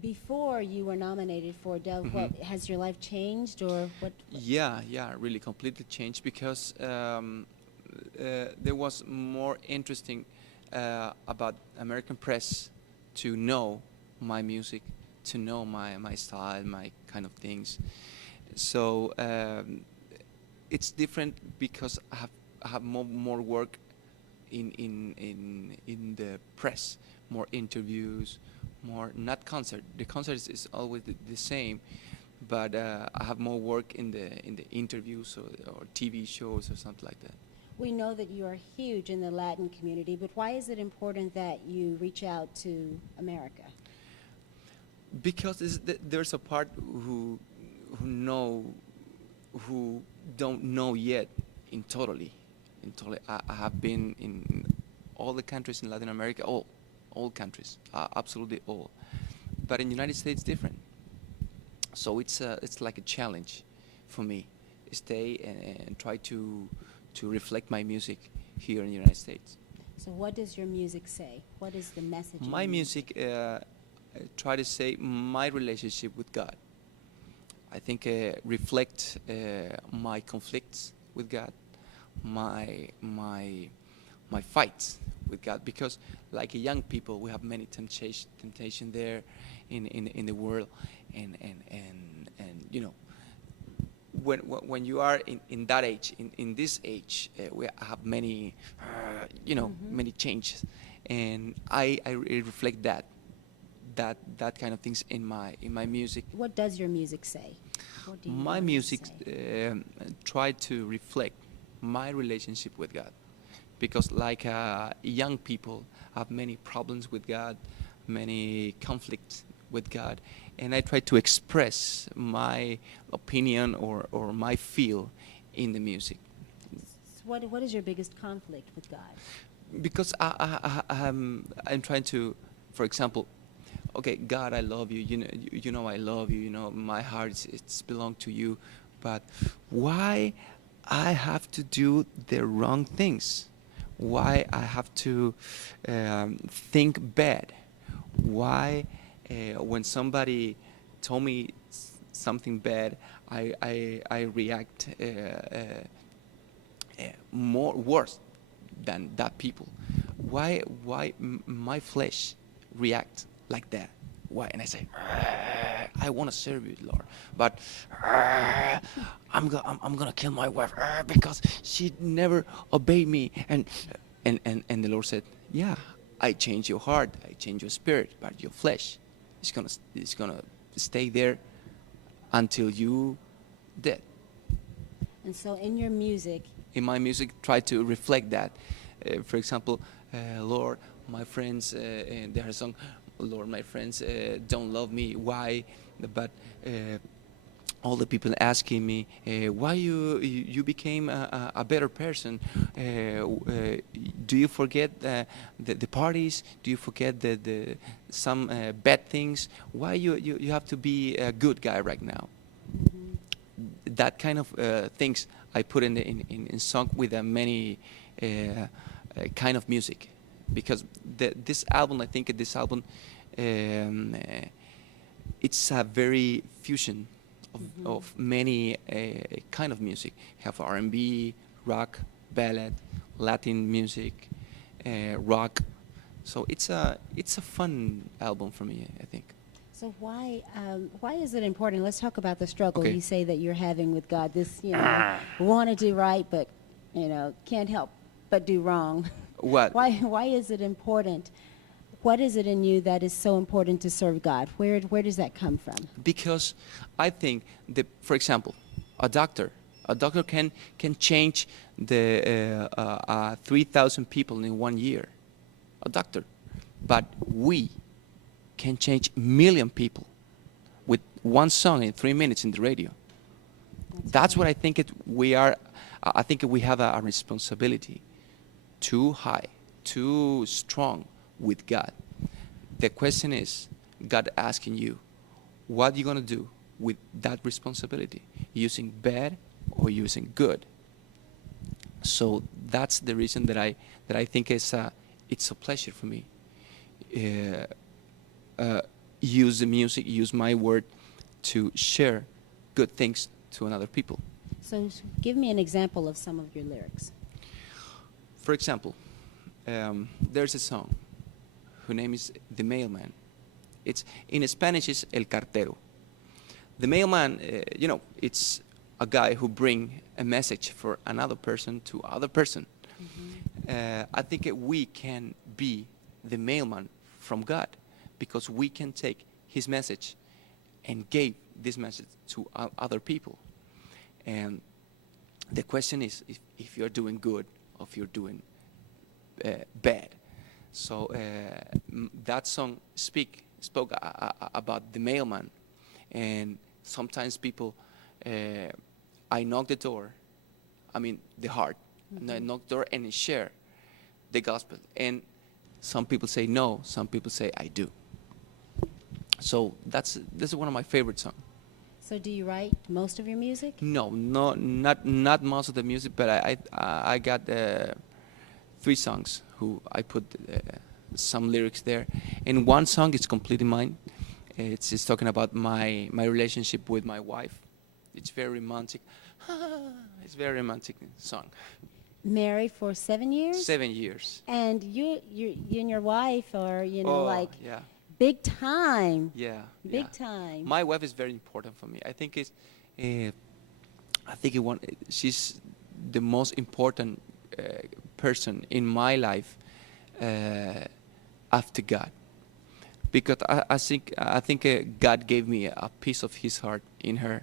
Before you were nominated for Dove, what has your life changed, or what? Yeah, really completely changed because there was more interesting about American press to know my music, to know my style, my kind of things. So it's different because I have more work in the press, more interviews, more not concert. The concert is always the same, but I have more work in the interviews or TV shows or something like that. We know that you are huge in the Latin community, but why is it important that you reach out to America? Because there's a part who know who don't know yet in totally. I have been in all the countries in Latin America, all countries, absolutely all. But in the United States, different. So it's like a challenge for me. Stay and try to reflect my music here in the United States. So what does your music say? What is the message? My music try to say my relationship with God. I think reflect my conflicts with God, my fights with God, because like a young people we have many temptation there in the world, and you know when you are in that age, in this age, we have many many changes, and I reflect that kind of things in my music. What does your music say? What do you My want it to music say? try to reflect my relationship with God, because like young people have many problems with God, many conflicts with God, and I try to express my opinion or my feel in the music. So what is your biggest conflict with God? Because I'm trying to, for example, okay, God, I love you. You know I love you. You know my heart it's belong to you, but why I have to do the wrong things? Why I have to think bad? Why when somebody told me something bad, I react more worse than that people? Why my flesh react like that? Why? And I say, I want to serve you, Lord, but I'm gonna kill my wife because she never obeyed me. And the Lord said, yeah, I change your heart, I change your spirit, but your flesh is gonna stay there until you dead. And so in your music, In my music, try to reflect that. For example, Lord, my friends, and there's a song, Lord, my friends don't love me. Why? But all the people asking me, why you became a better person? Do you forget the parties? Do you forget the some bad things? Why you have to be a good guy right now? That kind of things I put in song with many kind of music, because this album, I think this album, it's a very fusion of many kind of music. You have R&B, rock, ballad, Latin music, rock. So it's a fun album for me, I think. so why is it important? Let's talk about the struggle Okay. you say that you're having with God. This, want to do right, but can't help but do wrong. What? Why is it important? What is it in you that is so important to serve God? Where does that come from? Because I think that, for example, a doctor can change the 3,000 people in 1 year, a doctor, but we can change million people with one song in 3 minutes in the radio. That's what I think we are. I think we have a responsibility too high, too strong with God. The question is, God asking you, what are you gonna do with that responsibility? Using bad or using good? So that's the reason that I think it's a pleasure for me. use the music, use my word to share good things to another people. So give me an example of some of your lyrics. For example, there's a song whose name is The Mailman. It's in Spanish is El Cartero. The mailman, it's a guy who bring a message for another person to other person. I think we can be the mailman from God because we can take his message and give this message to other people. And the question is if you're doing good or if you're doing bad. So that song spoke about the mailman. And sometimes people, I knock the door, the heart, and I knock the door and I share the gospel. And some people say no, some people say I do. So this is one of my favorite songs. So do you write most of your music? No, not most of the music, but I got 3 songs who I put some lyrics there, and one song is completely mine. It's talking about my relationship with my wife. It's very romantic. It's very romantic song. Married for 7 years? 7 years. And you and your wife are, Yeah. big time. Yeah. Big yeah. time. My wife is very important for me. I think she's the most important person in my life after God, because I think God gave me a piece of His heart in her.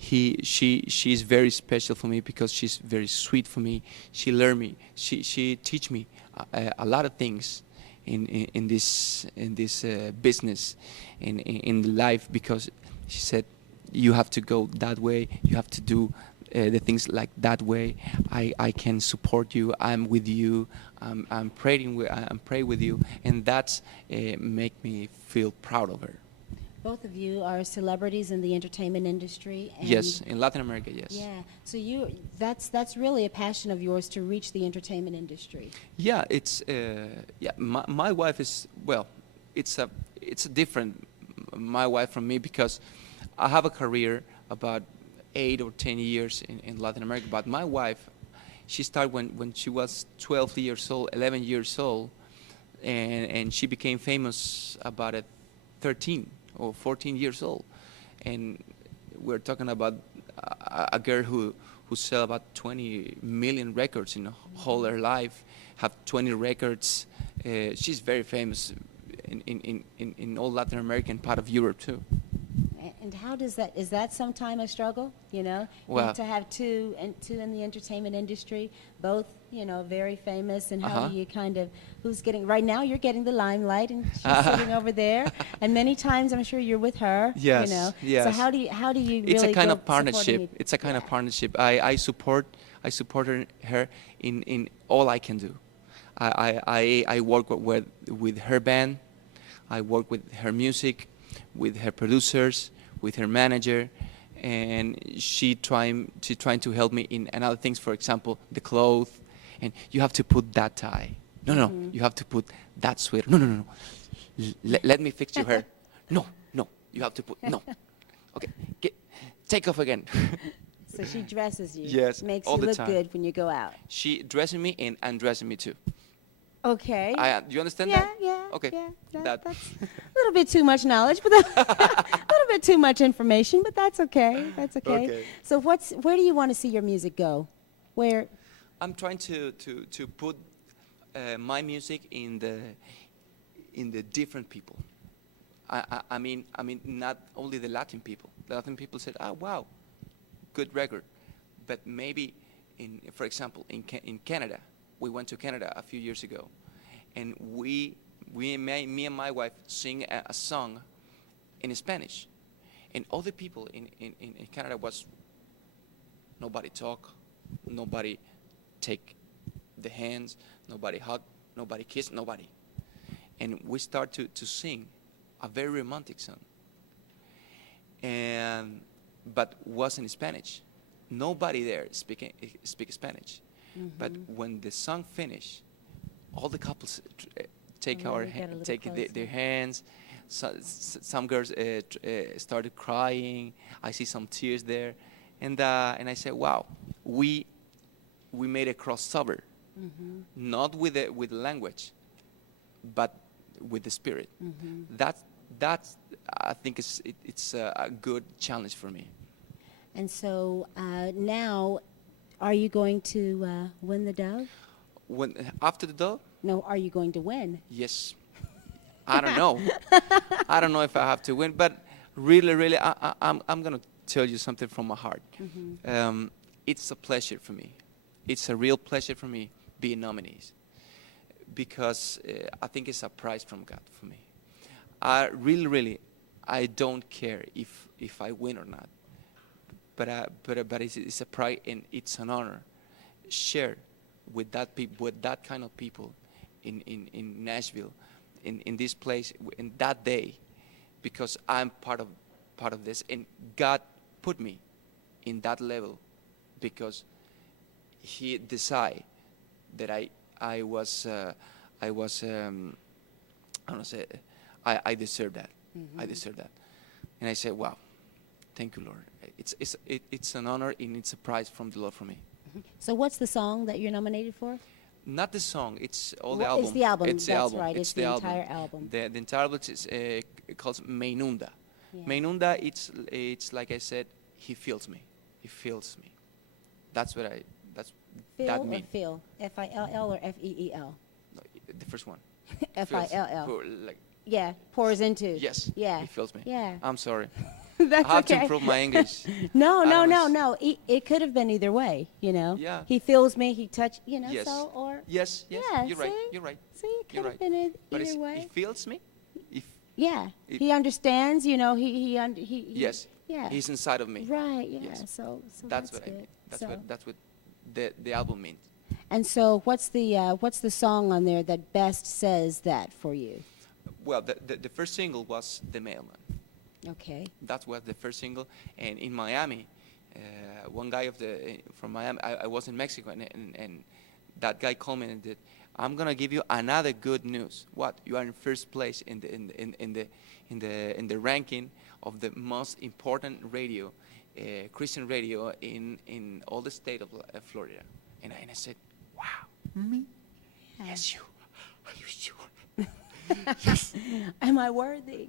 She's very special for me because she's very sweet for me. She learned me. She teach me a lot of things in this business, in life, because she said you have to go that way. You have to do the things like that way. I can support you. I'm with you. I'm praying with you, and that's make me feel proud of her. Both of you are celebrities in the entertainment industry. And Yes, in Latin America, yes. Yeah. So that's really a passion of yours to reach the entertainment industry. Yeah, it's my wife is, well, it's a different my wife from me, because I have a career about 8 or 10 years in Latin America, but my wife, she started when she was 12 years old, 11 years old, and she became famous about at 13 or 14 years old. And we're talking about a girl who sell about 20 million records in whole her life, have 20 records. She's very famous in all Latin America and part of Europe too. And how is that sometime a struggle, Well, to have two in the entertainment industry, both, very famous, and how do you who's getting, right now you're getting the limelight and she's sitting over there, and many times I'm sure you're with her, Yes, yes. So how do you really It's a kind of go supporting partnership. each- It's a kind of Yeah. partnership. I support her in all I can do. I work with her band. I work with her music, with her producers, with her manager, and she trying to help me in another things. For example, the clothes, and you have to put that tie. No, you have to put that sweater. No. Let me fix your hair. No, you have to put no. Okay, take off again. So she dresses you. Yes, Makes all you the look time. good when you go out. She dressing me and undressing me too. Okay. Do you understand Yeah, that? yeah. Okay. Yeah, That- that's a little bit too much knowledge, but a little bit too much information, but that's okay. That's okay. Okay. So where do you want to see your music go? Where? I'm trying to put my music in the different people. I mean not only the Latin people. The Latin people said, "Oh wow, good record," but maybe for example, in Canada, we went to Canada a few years ago, and me and my wife sing a song in Spanish, and all the people in Canada was nobody talk, nobody take the hands, nobody hug, nobody kiss, nobody. And we start to sing a very romantic song. But was in Spanish. Nobody there speak Spanish. Mm-hmm. But when the song finished, all the couples take Oh, our you got a little take closer. their hands, some girls started crying. I see some tears there, and I said, wow, we made a crossover, not with the language, but with the spirit. That's I think it's a good challenge for me. And so now, are you going to win the dove? When after the dove, No, are you going to win? yes. I don't know. I don't know if I have to win, but really, I'm gonna tell you something from my heart. It's a pleasure for me. It's a real pleasure for me being nominees, because I think it's a prize from God for me. I really, I don't care if I win or not, but it's a pride and it's an honor shared with that kind of people in Nashville, in this place, in that day, because I'm part of this, and God put me in that level because He decided that I deserve that. I deserve that, and I said, wow, thank you, Lord. It's an honor and it's a prize from the Lord for me. So what's the song that you're nominated for? Not the song. It's all the Well, album. it's the album. It's the That's album. right. It's the album. entire album. The entire album is called Me Inunda. Yeah. Me Inunda. It's like I said. He feels me. He feels me. That's what I. That's Phil that or mean. Phil? F-I-L-L or F-E-E-L? No, the first one. F-I-L-L. Feels. Like Yeah, pours into. yes. Yeah. He feels me. Yeah. I'm sorry. That's I have okay. to improve my English. No. I don't know. No. It could have been either way, you know. Yeah. He feels me. He touched, you know. Yes. So or Yes. Yeah, You're right. see? You're right. see, it You're could right. have been But either way. he feels me. If Yeah. it- He understands. You know. He yes. Yeah. He's inside of me. Right. Yeah. Yes. So That's that's what I good. mean. So- That's what the album means. And so, what's the song on there that best says that for you? Well, the first single was The Mailman. Okay. That was the first single. And in Miami, one guy from Miami, I was in Mexico, and that guy commented, "I'm gonna give you another good news. What? You are in first place in the ranking of the most important radio, Christian radio in all the state of Florida." And I said, "Wow, me? Yes, you. Are you sure?" Yes. Am I worthy?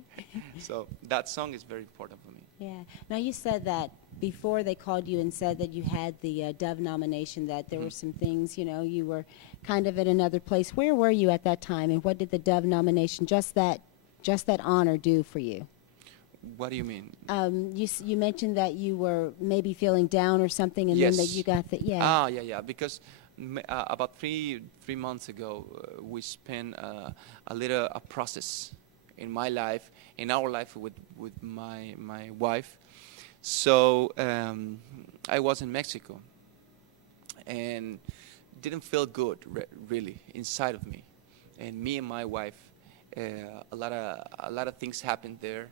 So that song is very important for me. Yeah. Now you said that before they called you and said that you had the Dove nomination, that there were some things, you know, you were kind of at another place. Where were you at that time, and what did the Dove nomination, just that honor, do for you? What do you mean? You mentioned that you were maybe feeling down or something, and then that Yes. you got the Yeah. Because about three months ago, we spent a process in my life, in our life with my wife. So I was in Mexico, and didn't feel good really inside of me. And me and my wife, a lot of things happened there,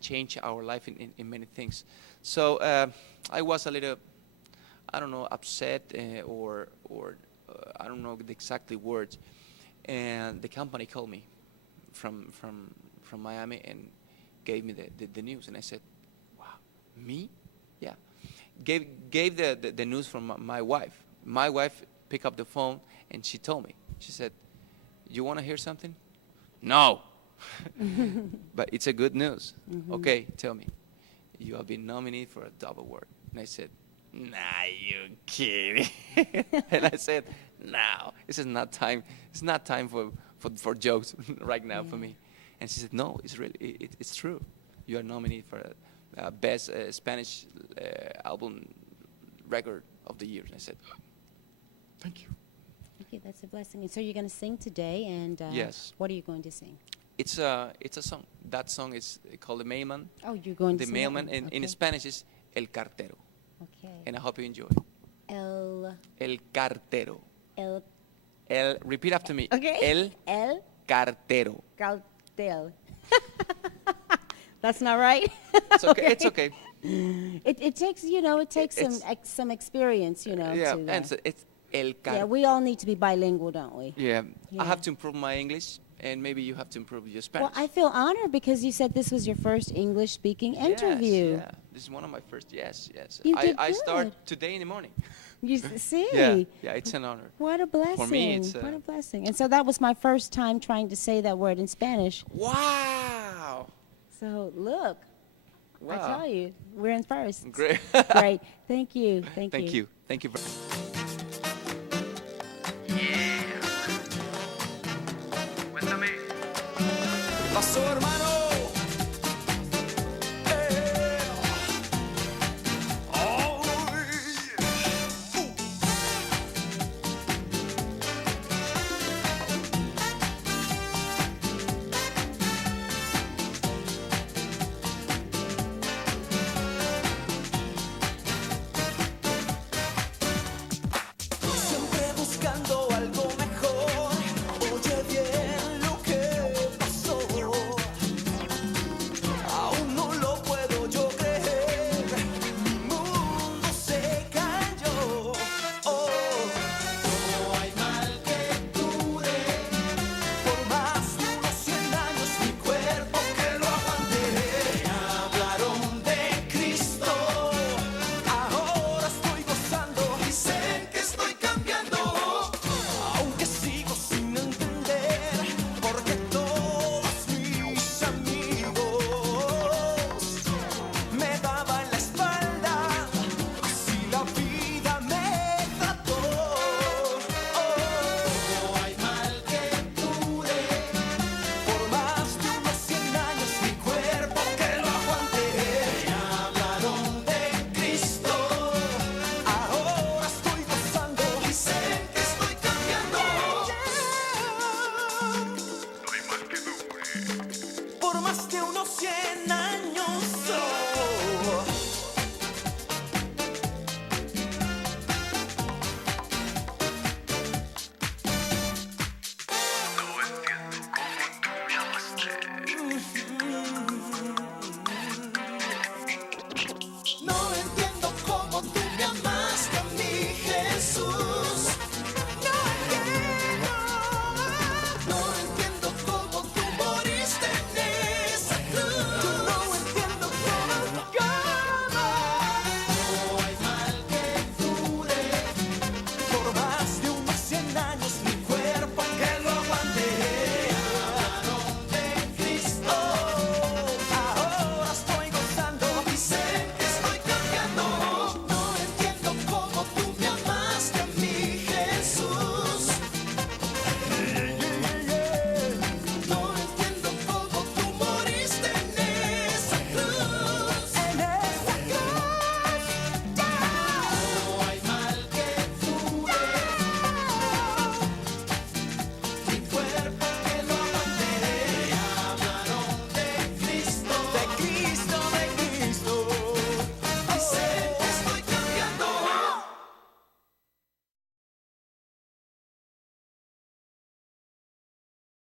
changed our life in many things. So I was a little, I don't know, upset or I don't know the exact words. And the company called me from Miami and gave me the news. And I said, "Wow, me? Yeah." Gave the news from my wife. My wife picked up the phone and she told me. She said, "You want to hear something?" "No." "But it's a good news." "Okay, tell me." "You have been nominated for a Dove Award." And I said, "Nah, you kidding?" And I said, "No, this is not time. It's not time for jokes right now for me." And she said, "No, it's really it's true. You are nominated for a best Spanish album record of the year." And I said, "Thank you." Okay, that's a blessing. And so you're going to sing today, and Yes. what are you going to sing? It's a song. That song is called The Mailman. Oh, you're going The to sing that Mailman, one. in Okay. Spanish is El Cartero. Okay. And I hope you enjoy. El Cartero. El Repeat after me. Okay. El Cartero. Cartel. That's not right. It's okay. It's okay. It takes, you know, it takes some experience, you know. Yeah, to, and it's El Cartero. yeah, we all need to be bilingual, don't we? Yeah, Yeah. I have to improve my English and maybe you have to improve your Spanish. Well, I feel honored because you said this was your first English-speaking interview. Yes, yeah. This is one of my first. Yes, yes. You did I start good. today in the morning. You see? Yeah, it's an honor. What a blessing. For me, it's what a blessing. And so that was my first time trying to say that word in Spanish. Wow. So look, Wow. I tell you, we're in first. Great. Great. Thank you. Thank you. Thank you. Thank you. Passo ormai